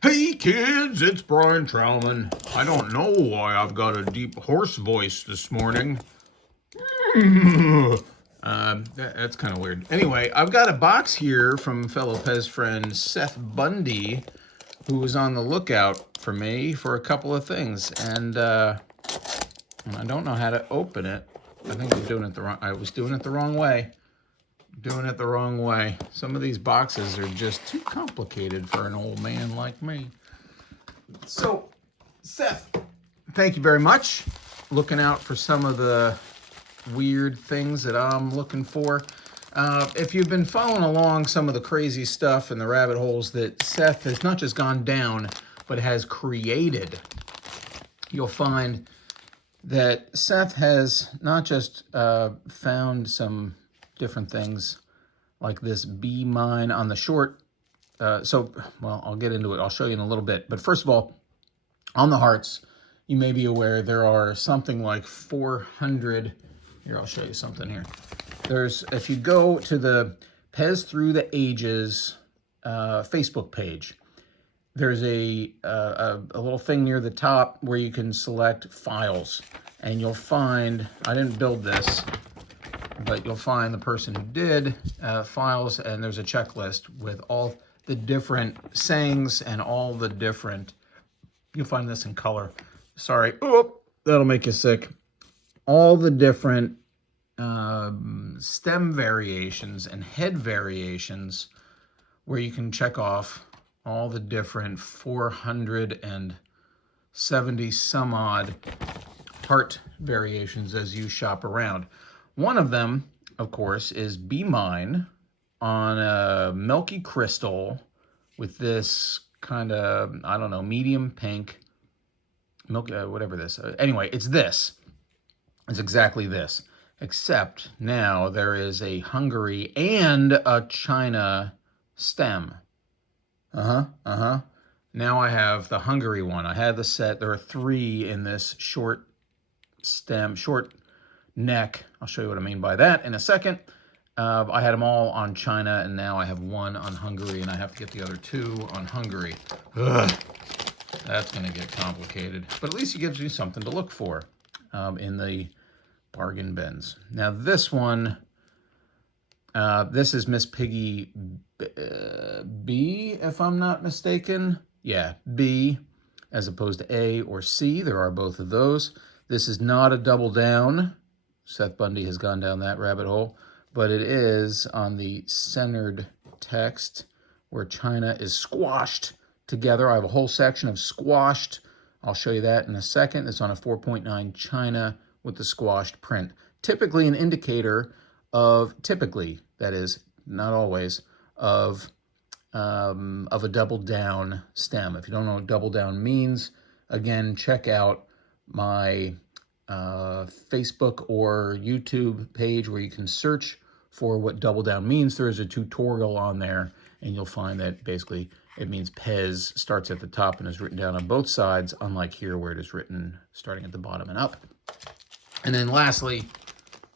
Hey kids, it's Brian Trowman. I don't know why I've got a deep hoarse voice this morning. That's kind of weird. Anyway, I've got a box here from fellow PEZ friend Seth Bundy, who was on the lookout for me for a couple of things, and I don't know how to open it. I think I was doing it the wrong way. Some of these boxes are just too complicated for an old man like me. So, Seth, thank you very much. Looking out for some of the weird things that I'm looking for. If you've been following along some of the crazy stuff and the rabbit holes that Seth has not just gone down, but has created, you'll find that Seth has not just found some different things like this bee mine on the short. Well, I'll get into it. I'll show you in a little bit. But first of all, on the hearts, you may be aware there are something like 400. Here, I'll show you something here. If you go to the PEZ Through the Ages Facebook page, there's a little thing near the top where you can select files. And you'll find, I didn't build this, but you'll find the person who did files, and there's a checklist with all the different sayings and all the different, you'll find this in color. Sorry, that'll make you sick. All the different stem variations and head variations where you can check off all the different 470 some odd heart variations as you shop around. One of them, of course, is Be Mine on a milky crystal with this kind of, I don't know, medium pink, milk, whatever this. Anyway, it's this. It's exactly this. Except now there is a Hungary and a China stem. Now I have the Hungary one. I had the set. There are 3 in this short stem, short neck. I'll show you what I mean by that in a second. I had them all on China, and now I have 1 on Hungary, and I have to get the other 2 on Hungary. Ugh, that's going to get complicated. But at least it gives you something to look for in the bargain bins. Now this one, this is Miss Piggy B, if I'm not mistaken. Yeah, B, as opposed to A or C. There are both of those. This is not a double down. Seth Bundy has gone down that rabbit hole, but it is on the centered text where China is squashed together. I have a whole section of squashed. I'll show you that in a second. It's on a 4.9 China with the squashed print. Typically an indicator of, that is, not always, of a double down stem. If you don't know what double down means, again, check out my Facebook or YouTube page where you can search for what double down means. There is a tutorial on there, and you'll find that basically it means PEZ starts at the top and is written down on both sides, unlike here where it is written starting at the bottom and up. And then lastly,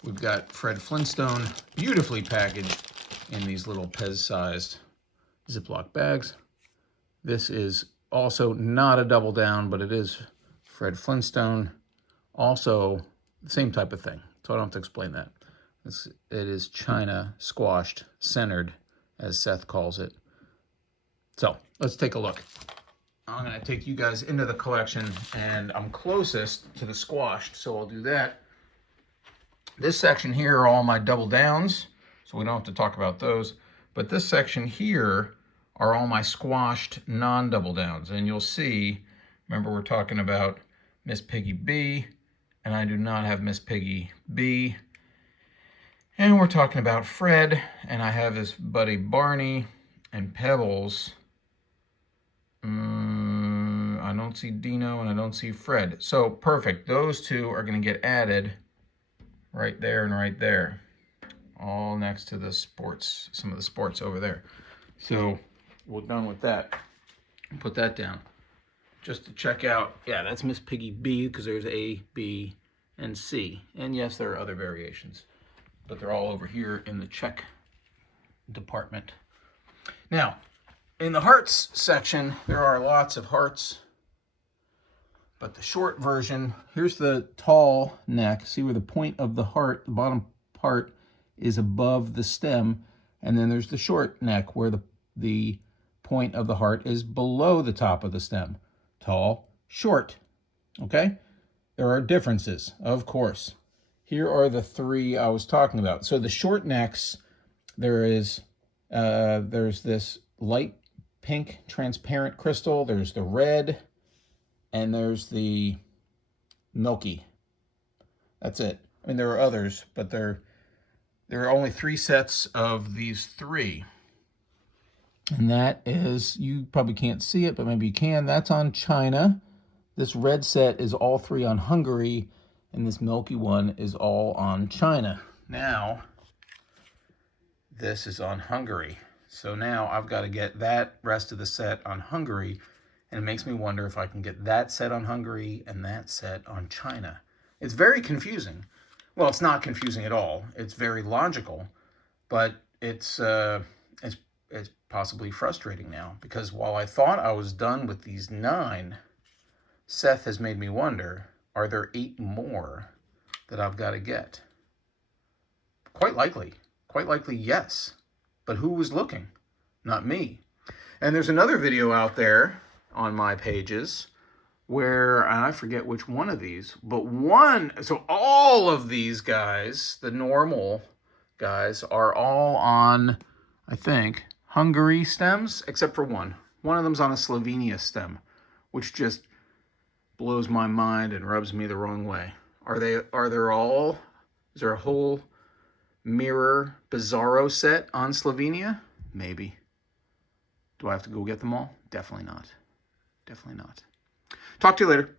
we've got Fred Flintstone, beautifully packaged in these little PEZ-sized Ziploc bags. This is also not a double down, but it is Fred Flintstone. Also, the same type of thing, so I don't have to explain that. It is China squashed, centered, as Seth calls it. So let's take a look. I'm going to take you guys into the collection, and I'm closest to the squashed, so I'll do that. This section here are all my double downs, so we don't have to talk about those. But this section here are all my squashed non-double downs, and you'll see, remember we're talking about Miss Piggy B, and I do not have Miss Piggy B. And we're talking about Fred, and I have his buddy Barney and Pebbles. I don't see Dino and I don't see Fred. So perfect. Those 2 are going to get added right there and right there. All next to the sports, some of the sports over there. So we're done with that. Put that down. Just to check out, yeah, that's Miss Piggy B because there's A, B, and C. And yes, there are other variations, but they're all over here in the check department. Now, In the hearts section, there are lots of hearts, but the short version, here's the tall neck. See where the point of the heart, the bottom part, is above the stem, and then there's the short neck where the point of the heart is below the top of the stem. Tall, short, okay? There are differences, of course. Here are the three I was talking about. So the short necks, there's this light pink transparent crystal, there's the red, and there's the milky. That's it. I mean, there are others, but there are only 3 sets of these 3. And that is, you probably can't see it, but maybe you can. That's on China. This red set is all 3 on Hungary, and this milky one is all on China. Now, this is on Hungary. So now I've got to get that rest of the set on Hungary, and it makes me wonder if I can get that set on Hungary and that set on China. It's very confusing. Well, it's not confusing at all. It's very logical, but it's possibly frustrating now, because while I thought I was done with these 9, Seth has made me wonder, are there 8 more that I've got to get? Quite likely, yes. But who was looking? Not me. And there's another video out there on my pages where, and I forget which one of these, but so all of these guys, the normal guys, are all on, I think, Hungary stems, except for one. One of them's on a Slovenia stem, which just blows my mind and rubs me the wrong way. Is there a whole mirror Bizarro set on Slovenia? Maybe. Do I have to go get them all? Definitely not. Definitely not. Talk to you later.